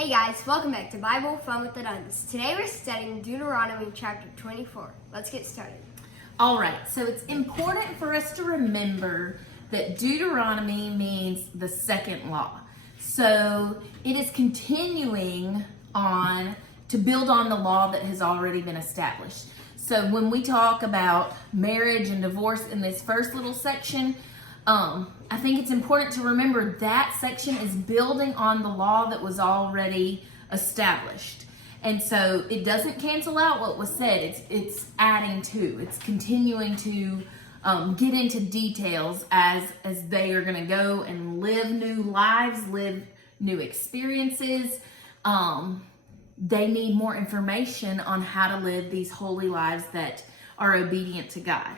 Hey guys, welcome back to Bible Fun with the Duns. Today we're studying Deuteronomy chapter 24. Let's get started. All right, so it's important for us to remember that Deuteronomy means the second law. So it is continuing on to build on the law that has already been established. So when we talk about marriage and divorce in this first little section, I think it's important to remember that section is building on the law that was already established. And so it doesn't cancel out what was said. It's adding to. It's continuing to get into details as they are going to go and live new lives, live new experiences. They need more information on how to live these holy lives that are obedient to God.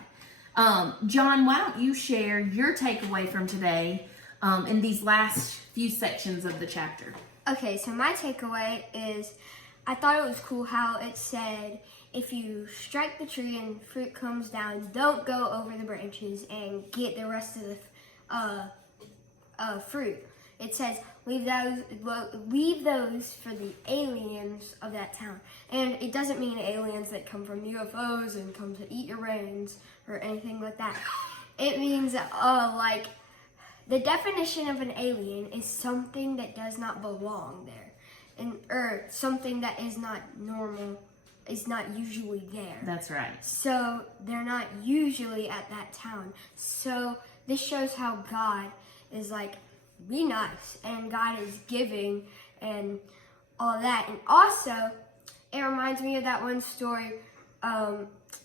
John, why don't you share your takeaway from today in these last few sections of the chapter? Okay, so my takeaway is I thought it was cool how it said if you strike the tree and fruit comes down, don't go over the branches and get the rest of the fruit. It says leave those for the aliens of that town. And it doesn't mean aliens that come from UFOs and come to eat your brains or anything like that. It means like the definition of an alien is something that does not belong there, or something that is not normal, is not usually there. That's right. So they're not usually at that town. So this shows how God is like, be nice, and God is giving and all that. And also, it reminds me of that one story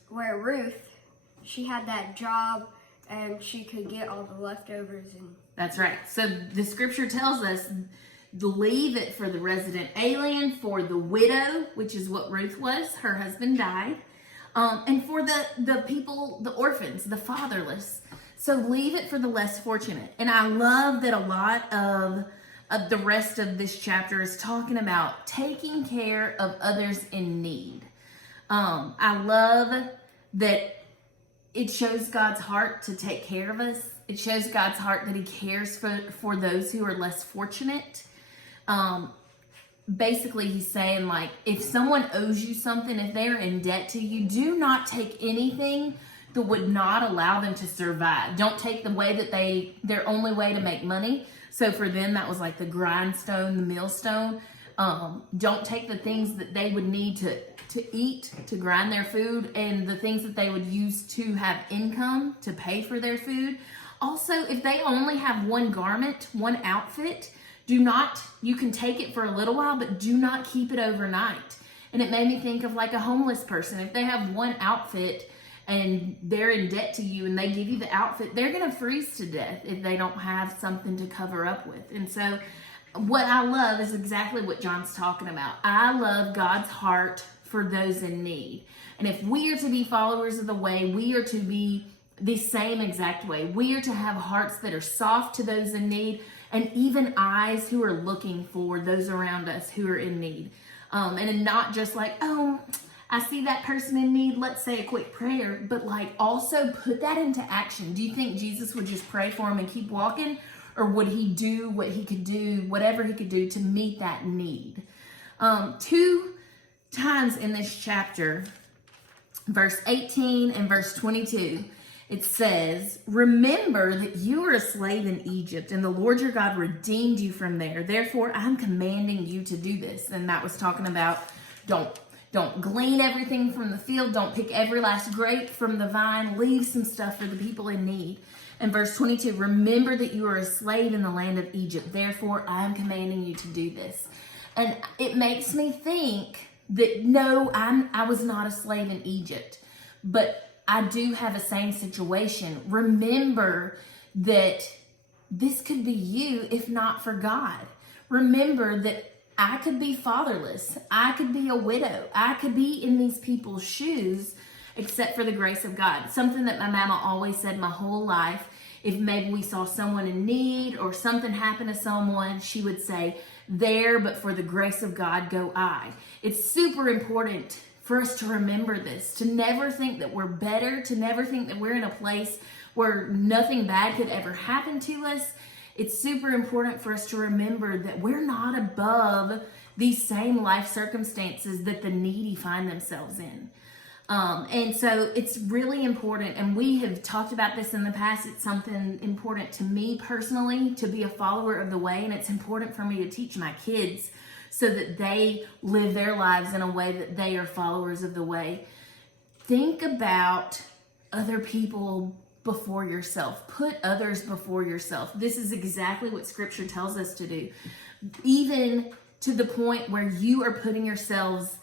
where Ruth, she had that job and she could get all the leftovers. And that's right. So the scripture tells us leave it for the resident alien, for the widow, which is what Ruth was. Her husband died. And for the people, the orphans, the fatherless. So leave it for the less fortunate. And I love that a lot of the rest of this chapter is talking about taking care of others in need. I love that it shows God's heart to take care of us. It shows God's heart that he cares for those who are less fortunate. Basically, he's saying, like, if someone owes you something, if they're in debt to you, do not take anything that would not allow them to survive. Don't take the way that their only way to make money. So for them, that was like the grindstone, the millstone. Don't take the things that they would need to eat, to grind their food, and the things that they would use to have income to pay for their food. Also, if they only have one garment, one outfit, you can take it for a little while, but do not keep it overnight. And it made me think of like a homeless person. If they have one outfit and they're in debt to you and they give you the outfit, they're going to freeze to death if they don't have something to cover up with. And so what I love is exactly what John's talking about. I love God's heart for those in need. And if we are to be followers of the way, we are to be the same exact way. We are to have hearts that are soft to those in need, and even eyes who are looking for those around us who are in need. And not just like, oh, I see that person in need, let's say a quick prayer, but like also put that into action. Do you think Jesus would just pray for him and keep walking? Or would he do what he could do, whatever he could do to meet that need? 2 times in this chapter, verse 18 and verse 22, it says, remember that you were a slave in Egypt and the Lord your God redeemed you from there. Therefore, I'm commanding you to do this. And that was talking about don't glean everything from the field. Don't pick every last grape from the vine. Leave some stuff for the people in need. And verse 22, remember that you are a slave in the land of Egypt. Therefore, I am commanding you to do this. And it makes me think that no, I was not a slave in Egypt, but I do have a same situation. Remember that this could be you if not for God. Remember that I could be fatherless. I could be a widow. I could be in these people's shoes except for the grace of God. Something that my mama always said my whole life. If maybe we saw someone in need or something happened to someone, she would say, there, but for the grace of God, go I. It's super important for us to remember this, to never think that we're better, to never think that we're in a place where nothing bad could ever happen to us. It's super important for us to remember that we're not above these same life circumstances that the needy find themselves in. And so it's really important, and we have talked about this in the past. It's something important to me personally to be a follower of the way, and it's important for me to teach my kids so that they live their lives in a way that they are followers of the way. Think about other people before yourself. Put others before yourself. This is exactly what Scripture tells us to do. Even to the point where you are putting yourself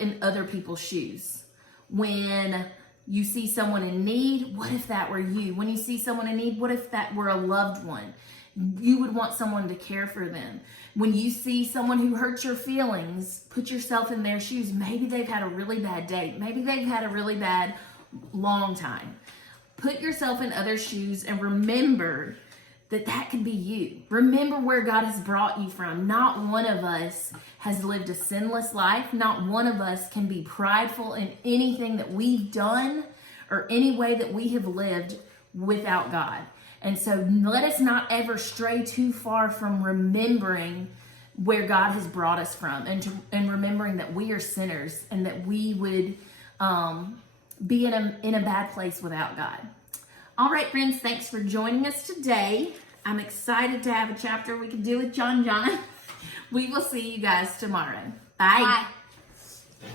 in other people's shoes. When you see someone in need, what if that were you? When you see someone in need, what if that were a loved one? You would want someone to care for them. When you see someone who hurts your feelings, put yourself in their shoes. Maybe they've had a really bad day. Maybe they've had a really bad long time. Put yourself in others' shoes and remember that could be you. Remember where God has brought you from. Not one of us has lived a sinless life. Not one of us can be prideful in anything that we've done or any way that we have lived without God. And so let us not ever stray too far from remembering where God has brought us from, and remembering that we are sinners and that we would be in a bad place without God. All right, friends, thanks for joining us today. I'm excited to have a chapter we can do with John. We will see you guys tomorrow. Bye. Bye.